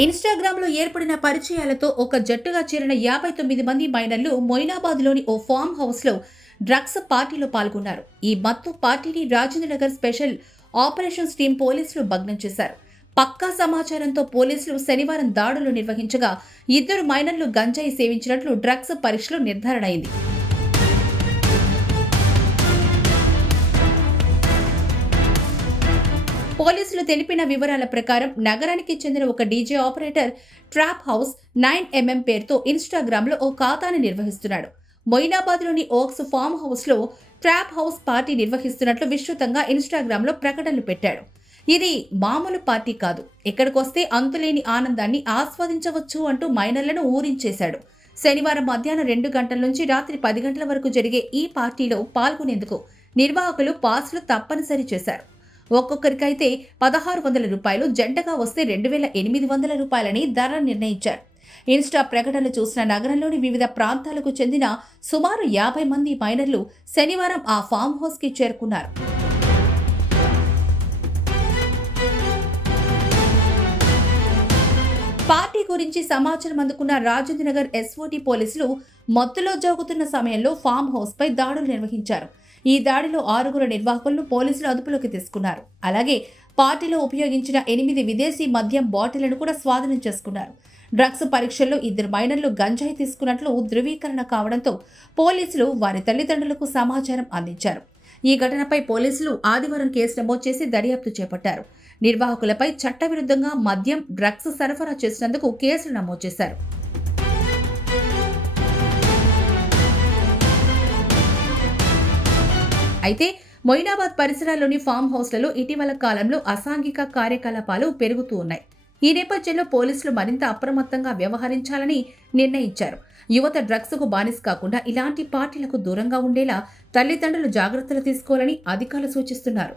Instagram లో ఏర్పడిన పరిచయాలతో ఒక జట్టుగా చేరిన 59 మంది మైనర్లు మొయినాబాద్లోని ఓ ఫామ్ హౌస్ లో డ్రగ్స్ పార్టీలో పాల్గొన్నారు. ఈ మత్తు పార్టీని రాజేంద్రనగర్ స్పెషల్ ఆపరేషన్స్ టీం పోలీసులు భగ్నం చేశారు. పక్కా సమాచారంతో పోలీసులు శనివారం దాడులు నిర్వహించగా 2 మైనర్లు గంజాయి సేవించినట్లు డ్రగ్స్ పరీక్షలో నిర్ధారణ అయింది. పోలీసులు తెలిపిన వివరాల ప్రకారం నగరానికి చెందిన ఒక DJ operator trap house 9mm పేరుతో ఇన్‌స్టాగ్రామ్ లో ఓ ఖాతాను నిర్వహిస్తున్నాడు. మొయినాబాద్లోని ఓక్స్ ఫామ్ హౌస్ లో ట్రాప్ హౌస్ పార్టీ నిర్వహిస్తున్నట్లు విస్తృతంగా ఇన్‌స్టాగ్రామ్ లో ప్రకటనలు పెట్టాడు. ఇది మామూలు పార్టీ కాదు, ఇక్కడికొస్తే అంతులేని ఆనందాన్ని ఆస్వాదించవచ్చు అంటూ మైనర్లను ఊరించేశాడు. శనివారం మధ్యాహ్నం 2 గంటల నుంచి రాత్రి 10 గంటల వరకు జరిగే ఈ పార్టీలో పాల్గొనేందుకు నిర్వాహకులు పాస్లు తప్పనిసరి చేశారు. ఒక్కొక్కరికైతే 1,600 రూపాయలు, జంటగా వస్తే 2,800 రూపాయలని ధర నిర్ణయించారు. ఇన్‌స్టా ప్రకటనలు చూసిన నగరంలోని వివిధ ప్రాంతాలకు చెందిన సుమారు 50 మంది మైనర్లు శనివారం ఆ ఫామ్ హౌస్ కి చేరుకున్నారు. పార్టీ గురించి సమాచారం అందుకున్న రాజేంద్రనగర్ ఎస్ఓటీ పోలీసులు మత్తులో జోగుతున్న సమయంలో ఫామ్ హౌస్ పై దాడులు నిర్వహించారు. ఈ దాడిలో 6 నిర్వాహకులను పోలీసులు అదుపులోకి తీసుకున్నారు. అలాగే పార్టీలో ఉపయోగించిన 8 విదేశీ మద్యం బాటిళ్లను కూడా స్వాధీనం చేసుకున్నారు. డ్రగ్స్ పరీక్షల్లో 2 మైనర్లు గంజాయి తీసుకున్నట్లు ధృవీకరణ కావడంతో పోలీసులు వారి తల్లిదండ్రులకు సమాచారం అందించారు. ఈ ఘటనపై పోలీసులు ఆదివారం కేసు నమోదు చేసి దర్యాప్తు చేపట్టారు. నిర్వాహకులపై చట్టవిరుద్ధంగా మద్యం, డ్రగ్స్ సరఫరా చేసినందుకు కేసులు నమోదు చేశారు. అయితే మొయినాబాద్ పరిసరాల్లోని ఫామ్ హౌస్లలో ఇటీవల కాలంలో అసాంఘిక కార్యకలాపాలు పెరుగుతూ ఉన్నాయి. ఈ నేపథ్యంలో పోలీసులు మరింత అప్రమత్తంగా వ్యవహరించాలని నిర్ణయించారు. యువత డ్రగ్స్ కు బానిస కాకుండా ఇలాంటి పార్టీలకు దూరంగా ఉండేలా తల్లిదండ్రులు జాగ్రత్తలు తీసుకోవాలని అధికారులు సూచిస్తున్నారు.